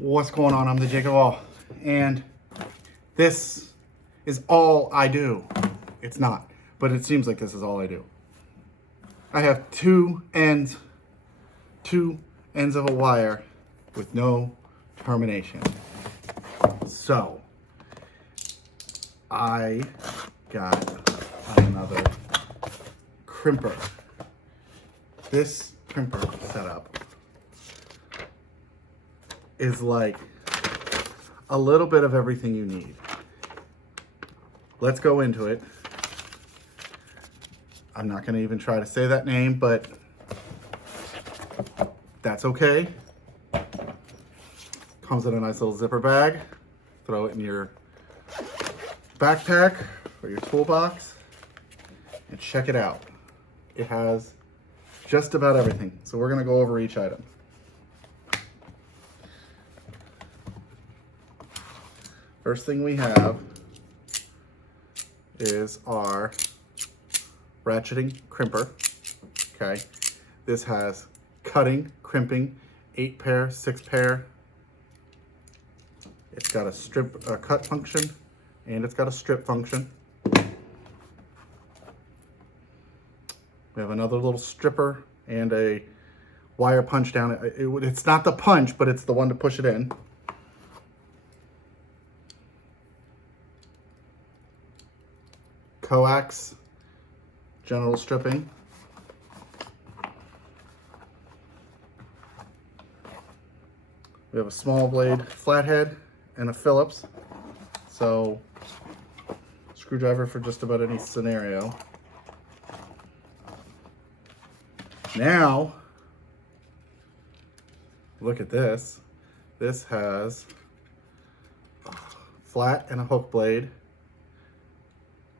What's going on? I'm the JakeOfALL, and this is all I do. It's not, but it seems like this is all I do. I have two ends of a wire with no termination. So I got another crimper. This crimper setup is like a little bit of everything you need. Let's go into it. I'm not going to even try to say that name, but that's okay. Comes in a nice little zipper bag. Throw it in your backpack or your toolbox and check it out. It has just about everything. So we're going to go over each item. First thing we have is our ratcheting crimper. Okay, this has cutting, crimping, 8 pair, 6 pair. It's got a cut function, and it's got a strip function. We have another little stripper and a wire punch down. It's not the punch, but it's the one to push it in. Coax, general stripping. We have a small blade flathead and a Phillips. So screwdriver for just about any scenario. Now, look at this. This has a flat and a hook blade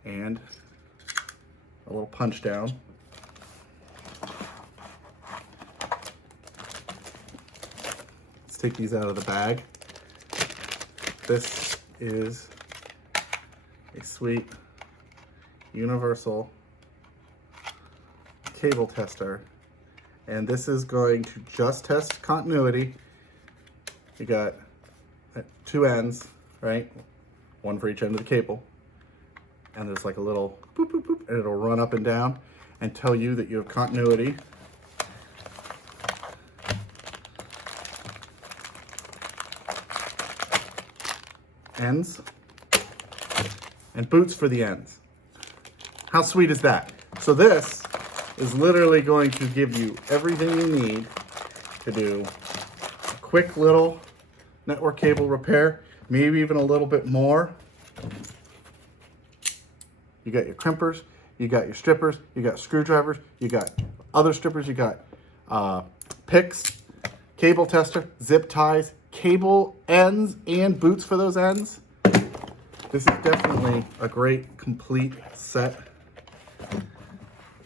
and a little punch down. Let's take these out of the bag. This is a sweet universal cable tester, and this is going to just test continuity. You got 2 ends, right? One for each end of the cable. And there's like a little boop, boop, boop, and it'll run up and down and tell you that you have continuity. Ends and boots for the ends. How sweet is that? So this is literally going to give you everything you need to do a quick little network cable repair, maybe even a little bit more. You got your crimpers, you got your strippers, you got screwdrivers, you got other strippers, you got picks, cable tester, zip ties, cable ends, and boots for those ends. This is definitely a great complete set.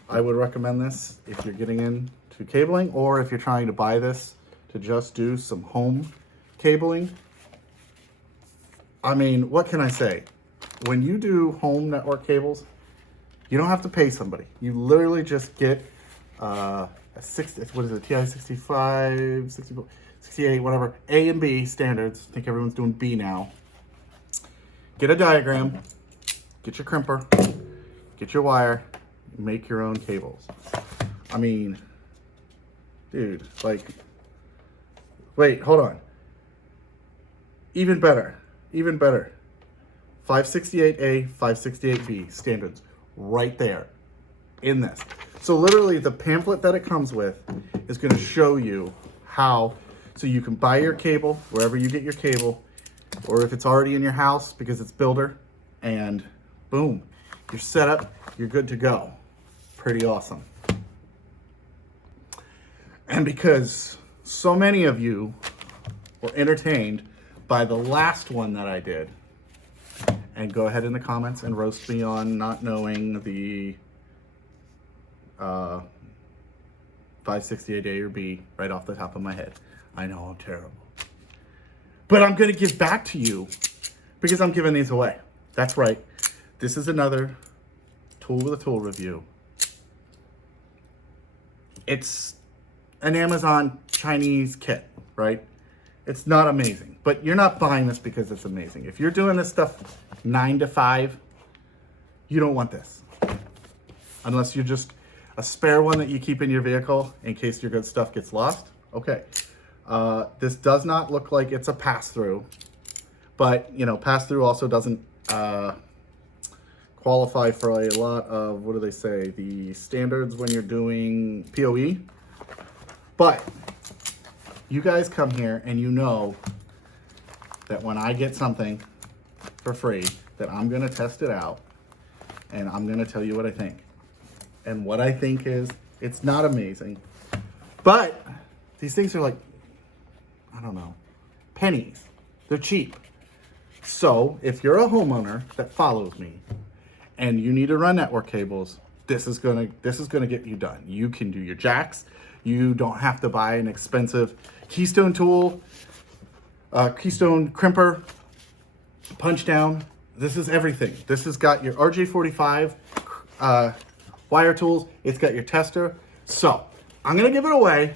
I would recommend this if you're getting into cabling, or if you're trying to buy this to just do some home cabling. I mean, what can I say? When you do home network cables, you don't have to pay somebody. You literally just get a TI-65, 64, 68, whatever, A and B standards. I think everyone's doing B now. Get a diagram, get your crimper, get your wire, make your own cables. I mean, dude, like, wait, hold on. Even better. 568A, 568B standards right there in this. So literally the pamphlet that it comes with is going to show you how, so you can buy your cable wherever you get your cable, or if it's already in your house because it's builder, and boom, you're set up, you're good to go. Pretty awesome. And because so many of you were entertained by the last one that I did, and go ahead in the comments and roast me on not knowing the 568A or B right off the top of my head. I know I'm terrible. But I'm going to give back to you because I'm giving these away. That's right. This is another tool with a tool review. It's an Amazon Chinese kit, right? It's not amazing, but you're not buying this because it's amazing. If you're doing this stuff 9 to 5, you don't want this. Unless you're just a spare one that you keep in your vehicle in case your good stuff gets lost. Okay. This does not look like it's a pass-through, but you know, pass-through also doesn't qualify for a lot of, what do they say, the standards when you're doing POE. But you guys come here and you know that when I get something for free, that I'm gonna test it out and I'm gonna tell you what I think. And what I think is, it's not amazing, but these things are like, I don't know, pennies. They're cheap. So if you're a homeowner that follows me and you need to run network cables, this is gonna get you done. You can do your jacks. You don't have to buy an expensive keystone tool, keystone crimper, punch down. This is everything. This has got your RJ45 wire tools. It's got your tester. So I'm gonna give it away,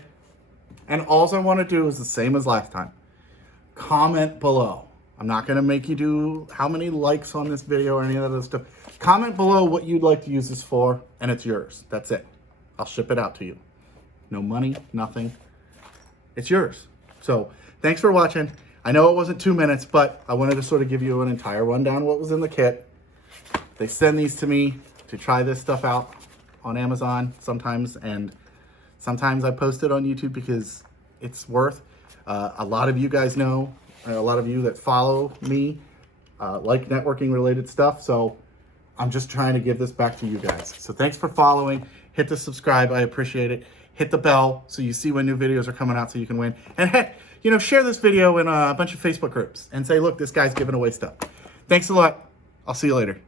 and all I want to do is the same as last time. Comment below. I'm not gonna make you do how many likes on this video or any of that other stuff. Comment below what you'd like to use this for, and it's yours. That's it. I'll ship it out to you. No money, nothing. It's yours. So thanks for watching. I know it wasn't 2 minutes, but I wanted to sort of give you an entire rundown of what was in the kit. They send these to me to try this stuff out on Amazon sometimes, and sometimes I post it on YouTube because it's worth. A lot of you guys know, a lot of you that follow me like networking related stuff, so I'm just trying to give this back to you guys. So thanks for following. Hit the subscribe, I appreciate it. Hit the bell so you see when new videos are coming out so you can win. And heck, you know, share this video in a bunch of Facebook groups and say, look, this guy's giving away stuff. Thanks a lot. I'll see you later.